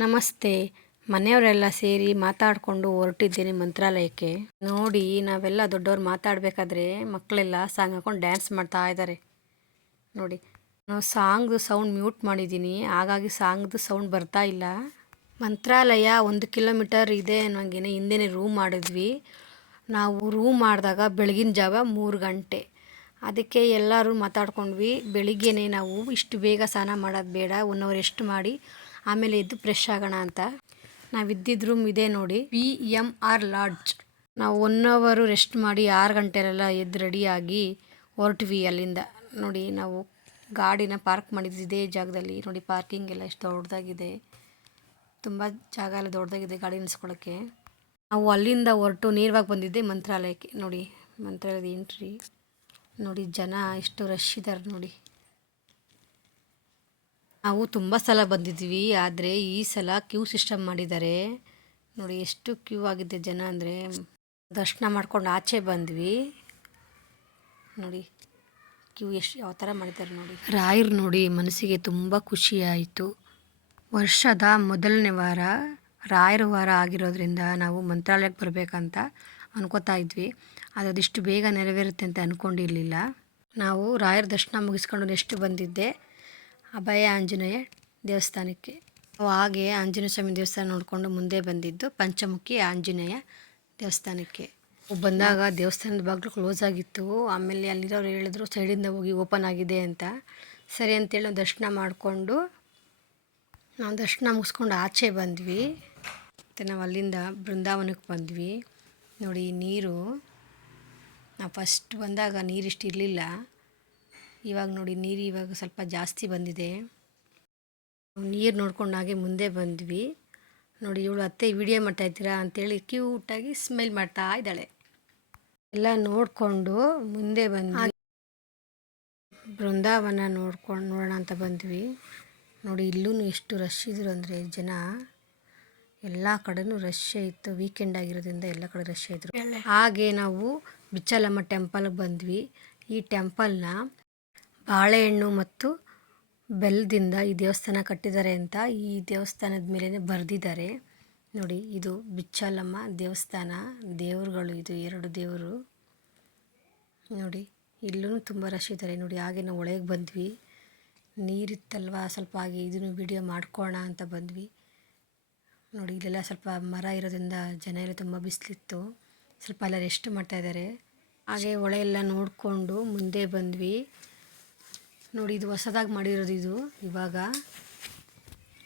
ನಮಸ್ತೆ. ಮನೆಯವರೆಲ್ಲ ಸೇರಿ ಮಾತಾಡಿಕೊಂಡು ಹೊರಟಿದ್ದೇನೆ ಮಂತ್ರಾಲಯಕ್ಕೆ. ನೋಡಿ, ನಾವೆಲ್ಲ ದೊಡ್ಡವ್ರು ಮಾತಾಡಬೇಕಾದ್ರೆ ಮಕ್ಕಳೆಲ್ಲ ಸಾಂಗ್ ಹಾಕೊಂಡು ಡ್ಯಾನ್ಸ್ ಮಾಡ್ತಾ ಇದ್ದಾರೆ ನೋಡಿ. ನಾನು ಸಾಂಗ್ದು ಸೌಂಡ್ ಮ್ಯೂಟ್ ಮಾಡಿದ್ದೀನಿ, ಹಾಗಾಗಿ ಸಾಂಗ್ದು ಸೌಂಡ್ ಬರ್ತಾ ಇಲ್ಲ. ಮಂತ್ರಾಲಯ 1 ಕಿಲೋಮೀಟರ್ ಇದೆ ಅನ್ನೋಂಗೆ ಹಿಂದೆನೇ ರೂಮ್ ಮಾಡಿದ್ವಿ. ನಾವು ರೂಮ್ ಮಾಡಿದಾಗ ಬೆಳಗಿನ ಜಾವ 3 ಗಂಟೆ. ಅದಕ್ಕೆ ಎಲ್ಲರೂ ಮಾತಾಡ್ಕೊಂಡ್ವಿ, ಬೆಳಿಗ್ಗೆನೇ ನಾವು ಇಷ್ಟು ಬೇಗ ಸ್ನಾನ ಮಾಡೋದು ಬೇಡ, 1 ಅವರ್ ರೆಸ್ಟ್ ಮಾಡಿ ಆಮೇಲೆ ಎದ್ದು ಫ್ರೆಶ್ ಆಗೋಣ ಅಂತ. ನಾವಿದ್ದಿದ್ದು ರೂಮ್ ಇದೆ ನೋಡಿ, PMR ಲಾಡ್ಜ್. ನಾವು 1 ಅವರು ರೆಸ್ಟ್ ಮಾಡಿ 6 ಗಂಟೆಲೆಲ್ಲ ಎದ್ದು ರೆಡಿಯಾಗಿ ಹೊರಟ್ವಿ ಅಲ್ಲಿಂದ. ನೋಡಿ, ನಾವು ಗಾಡಿನ ಪಾರ್ಕ್ ಮಾಡಿದ್ದು ಇದೇ ಜಾಗದಲ್ಲಿ. ನೋಡಿ, ಪಾರ್ಕಿಂಗ್ ಎಲ್ಲ ಎಷ್ಟು ದೊಡ್ಡದಾಗಿದೆ, ತುಂಬ ಜಾಗ ಎಲ್ಲ ದೊಡ್ಡದಾಗಿದೆ ಗಾಡಿ ನಿಲ್ಲಿಸ್ಕೊಳ್ಳೋಕ್ಕೆ. ನಾವು ಅಲ್ಲಿಂದ ಹೊರಟು ನೇರವಾಗಿ ಬಂದಿದ್ದೆ ಮಂತ್ರಾಲಯಕ್ಕೆ. ನೋಡಿ, ಮಂತ್ರಾಲಯದ ಎಂಟ್ರಿ ನೋಡಿ, ಜನ ಎಷ್ಟು ರಶ್ ಇದ್ದಾರೆ ನೋಡಿ. ನಾವು ತುಂಬ ಸಲ ಬಂದಿದ್ವಿ, ಆದರೆ ಈ ಸಲ ಕ್ಯೂ ಸಿಸ್ಟಮ್ ಮಾಡಿದ್ದಾರೆ ನೋಡಿ. ಎಷ್ಟು ಕ್ಯೂ ಆಗಿದೆ ಜನ ಅಂದರೆ. ದರ್ಶನ ಮಾಡ್ಕೊಂಡು ಆಚೆ ಬಂದ್ವಿ ನೋಡಿ, ಕ್ಯೂ ಎಷ್ಟು ಯಾವ ಥರ ಮಾಡಿದ್ದಾರೆ ನೋಡಿ. ರಾಯರು ನೋಡಿ, ಮನಸ್ಸಿಗೆ ತುಂಬ ಖುಷಿ ಆಯಿತು. ವರ್ಷದ ಮೊದಲನೇ ವಾರ ರಾಯರ ವಾರ ಆಗಿರೋದ್ರಿಂದ ನಾವು ಮಂತ್ರಾಲಯಕ್ಕೆ ಬರಬೇಕಂತ ಅನ್ಕೋತಾ ಇದ್ವಿ. ಅದಿಷ್ಟು ಬೇಗ ನೆರವೇರುತ್ತೆ ಅಂತ ಅಂದ್ಕೊಂಡಿರಲಿಲ್ಲ. ನಾವು ರಾಯರ ದರ್ಶನ ಮುಗಿಸ್ಕೊಂಡು ನೆಕ್ಸ್ಟ್ ಬಂದಿದ್ದೆ ಅಭಯ ಆಂಜನೇಯ ದೇವಸ್ಥಾನಕ್ಕೆ. ಹಾಗೆ ಆಂಜನೇಯ ಸ್ವಾಮಿ ದೇವಸ್ಥಾನ ನೋಡಿಕೊಂಡು ಮುಂದೆ ಬಂದಿದ್ದು ಪಂಚಮುಖಿ ಆಂಜನೇಯ ದೇವಸ್ಥಾನಕ್ಕೆ. ಬಂದಾಗ ದೇವಸ್ಥಾನದ ಬಾಗಿಲು ಕ್ಲೋಸ್ ಆಗಿತ್ತು. ಆಮೇಲೆ ಅಲ್ಲಿರೋರು ಹೇಳಿದ್ರು ಸೈಡಿಂದ ಹೋಗಿ ಓಪನ್ ಆಗಿದೆ ಅಂತ. ಸರಿ ಅಂತೇಳಿ ನಾವು ದರ್ಶನ ಮಾಡಿಕೊಂಡು ನಾವು ದರ್ಶನ ಮುಗಿಸ್ಕೊಂಡು ಆಚೆ ಬಂದ್ವಿ. ಮತ್ತು ನಾವು ಅಲ್ಲಿಂದ ಬೃಂದಾವನಕ್ಕೆ ಬಂದ್ವಿ ನೋಡಿ. ನೀರು ನಾವು ಫಸ್ಟ್ ಬಂದಾಗ ನೀರಿಷ್ಟು ಇರಲಿಲ್ಲ, ಇವಾಗ ನೋಡಿ ನೀರು ಇವಾಗ ಸ್ವಲ್ಪ ಜಾಸ್ತಿ ಬಂದಿದೆ. ನೀರು ನೋಡ್ಕೊಂಡು ಹಾಗೆ ಮುಂದೆ ಬಂದ್ವಿ ನೋಡಿ. ಇವಳು ಅತ್ತೆ ವಿಡಿಯೋ ಮಾಡ್ತಾಯಿದ್ದೀರಾ ಅಂತೇಳಿ ಕ್ಯೂಟಾಗಿ ಸ್ಮೈಲ್ ಮಾಡ್ತಾ ಇದ್ದಾಳೆ. ಎಲ್ಲ ನೋಡಿಕೊಂಡು ಮುಂದೆ ಬಂದ್ವಿ. ಬೃಂದಾವನ ನೋಡೋಣ ಅಂತ ಬಂದ್ವಿ ನೋಡಿ. ಇಲ್ಲೂ ಎಷ್ಟು ರಶ್ ಇದ್ರು ಅಂದರೆ ಜನ, ಎಲ್ಲ ಕಡೆನೂ ರಶ್ ಇತ್ತು. ವೀಕೆಂಡ್ ಆಗಿರೋದ್ರಿಂದ ಎಲ್ಲ ಕಡೆ ರಶ್ ಇದ್ರು. ಹಾಗೆ ನಾವು ಬಿಚ್ಚಲಮ್ಮ ಟೆಂಪಲ್ಗೆ ಬಂದ್ವಿ. ಈ ಟೆಂಪಲ್ನ ಬಾಳೆಹಣ್ಣು ಮತ್ತು ಬೆಲ್ಲದಿಂದ ಈ ದೇವಸ್ಥಾನ ಕಟ್ಟಿದ್ದಾರೆ ಅಂತ ಈ ದೇವಸ್ಥಾನದ ಮೇಲೇ ಬರೆದಿದ್ದಾರೆ ನೋಡಿ. ಇದು ಬಿಚ್ಚಲಮ್ಮ ದೇವಸ್ಥಾನ. ದೇವರುಗಳು ಇದು 2 ದೇವರು ನೋಡಿ. ಇಲ್ಲೂ ತುಂಬ ರಶ್ ಇದ್ದಾರೆ ನೋಡಿ. ಹಾಗೆ ನಾವು ಒಳಗೆ ಬಂದ್ವಿ. ನೀರಿತ್ತಲ್ವ, ಸ್ವಲ್ಪ ಹಾಗೆ ಇದನ್ನು ವಿಡಿಯೋ ಮಾಡ್ಕೊಳ್ಳೋಣ ಅಂತ ಬಂದ್ವಿ ನೋಡಿ. ಇಲ್ಲೆಲ್ಲ ಸ್ವಲ್ಪ ಮರ ಇರೋದ್ರಿಂದ ಜನ ಎಲ್ಲ ತುಂಬ ಬಿಸಿಲಿತ್ತು, ಸ್ವಲ್ಪ ಎಲ್ಲ ರೆಸ್ಟ್ ಮಾಡ್ತಾಯಿದ್ದಾರೆ. ಹಾಗೆ ಹೊಳೆ ಎಲ್ಲ ನೋಡಿಕೊಂಡು ಮುಂದೆ ಬಂದ್ವಿ ನೋಡಿ. ಇದು ಹೊಸದಾಗಿ ಮಾಡಿರೋದು, ಇದು ಇವಾಗ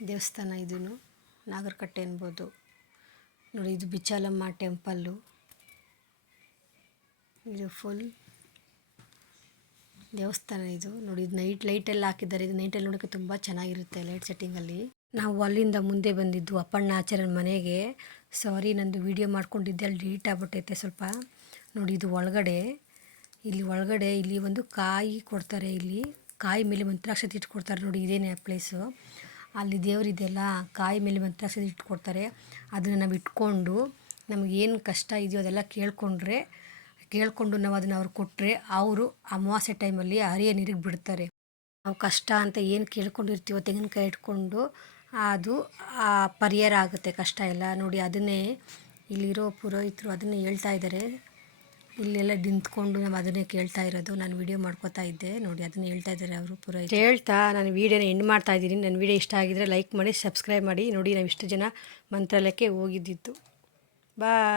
ದೇವಸ್ಥಾನ. ಇದೂ ನಾಗರಕಟ್ಟೆ ಅನ್ಬೋದು ನೋಡಿ. ಇದು ಬಿಚ್ಚಲಮ್ಮ ಟೆಂಪಲ್ಲು. ಇದು ಫುಲ್ ದೇವಸ್ಥಾನ ಇದು ನೋಡಿ. ಇದು ನೈಟ್ ಲೈಟೆಲ್ಲ ಹಾಕಿದ್ದಾರೆ. ಇದು ನೈಟಲ್ಲಿ ನೋಡೋಕ್ಕೆ ತುಂಬ ಚೆನ್ನಾಗಿರುತ್ತೆ ಲೈಟ್ ಸೆಟ್ಟಿಂಗಲ್ಲಿ. ನಾವು ಅಲ್ಲಿಂದ ಮುಂದೆ ಬಂದಿದ್ದು ಅಪ್ಪಣ್ಣ ಆಚಾರ್ಯನ ಮನೆಗೆ. ಸಾರಿ, ನಂದು ವೀಡಿಯೋ ಮಾಡ್ಕೊಂಡಿದ್ದೆ, ಅಲ್ಲಿ ಡಿಲೀಟ್ ಆಗ್ಬಿಟ್ಟೈತೆ ಸ್ವಲ್ಪ ನೋಡಿ. ಇದು ಒಳಗಡೆ, ಇಲ್ಲಿ ಒಂದು ಕಾಯಿ ಕೊಡ್ತಾರೆ. ಇಲ್ಲಿ ಕಾಯಿ ಮೇಲೆ ಮಂತ್ರಾಕ್ಷತೆ ಇಟ್ಕೊಡ್ತಾರೆ ನೋಡಿ. ಇದೇನೇ ಪ್ಲೇಸು. ಅಲ್ಲಿ ದೇವರಿದೆಯಲ್ಲ, ಕಾಯಿ ಮೇಲೆ ಮಂತ್ರಾಕ್ಷತೆ ಇಟ್ಕೊಡ್ತಾರೆ. ಅದನ್ನು ನಾವು ಇಟ್ಕೊಂಡು ನಮಗೇನು ಕಷ್ಟ ಇದೆಯೋ ಅದೆಲ್ಲ ಕೇಳಿಕೊಂಡು ನಾವು ಅದನ್ನು ಅವ್ರು ಕೊಟ್ಟರೆ ಅವರು ಅಮಾವಾಸ್ಯೆ ಟೈಮಲ್ಲಿ ಹರಿಯ ನೀರಿಗೆ ಬಿಡ್ತಾರೆ. ನಾವು ಕಷ್ಟ ಅಂತ ಏನು ಕೇಳ್ಕೊಂಡಿರ್ತೀವೋ ತೆಂಗಿನಕಾಯಿ ಇಟ್ಕೊಂಡು ಅದು ಪರಿಹಾರ ಆಗುತ್ತೆ ಕಷ್ಟ ಎಲ್ಲ ನೋಡಿ. ಅದನ್ನೇ ಇಲ್ಲಿರೋ ಪುರೋಹಿತರು ಅದನ್ನೇ ಹೇಳ್ತಾ ಇದ್ದಾರೆ. ಇಲ್ಲೆಲ್ಲ ನಿಂತ್ಕೊಂಡು ನಾವು ಅದನ್ನೇ ಕೇಳ್ತಾ ಇರೋದು. ನಾನು ವೀಡಿಯೋ ಮಾಡ್ಕೋತಾ ಇದ್ದೆ ನೋಡಿ, ಅದನ್ನೇ ಹೇಳ್ತಾ ಇದ್ದಾರೆ ಅವರು ಪುರೋಹಿತರು. ಹೇಳ್ತಾ ನಾನು ವೀಡಿಯೋನ ಎಂಡ್ ಮಾಡ್ತಾ ಇದ್ದೀನಿ. ನನ್ನ ವೀಡಿಯೋ ಇಷ್ಟ ಆಗಿದ್ರೆ ಲೈಕ್ ಮಾಡಿ, ಸಬ್ಸ್ಕ್ರೈಬ್ ಮಾಡಿ ನೋಡಿ. ನಾವು ಇಷ್ಟು ಜನ ಮಂತ್ರಾಲಯಕ್ಕೆ ಹೋಗಿದ್ದಿದ್ದು. ಬಾಯ್.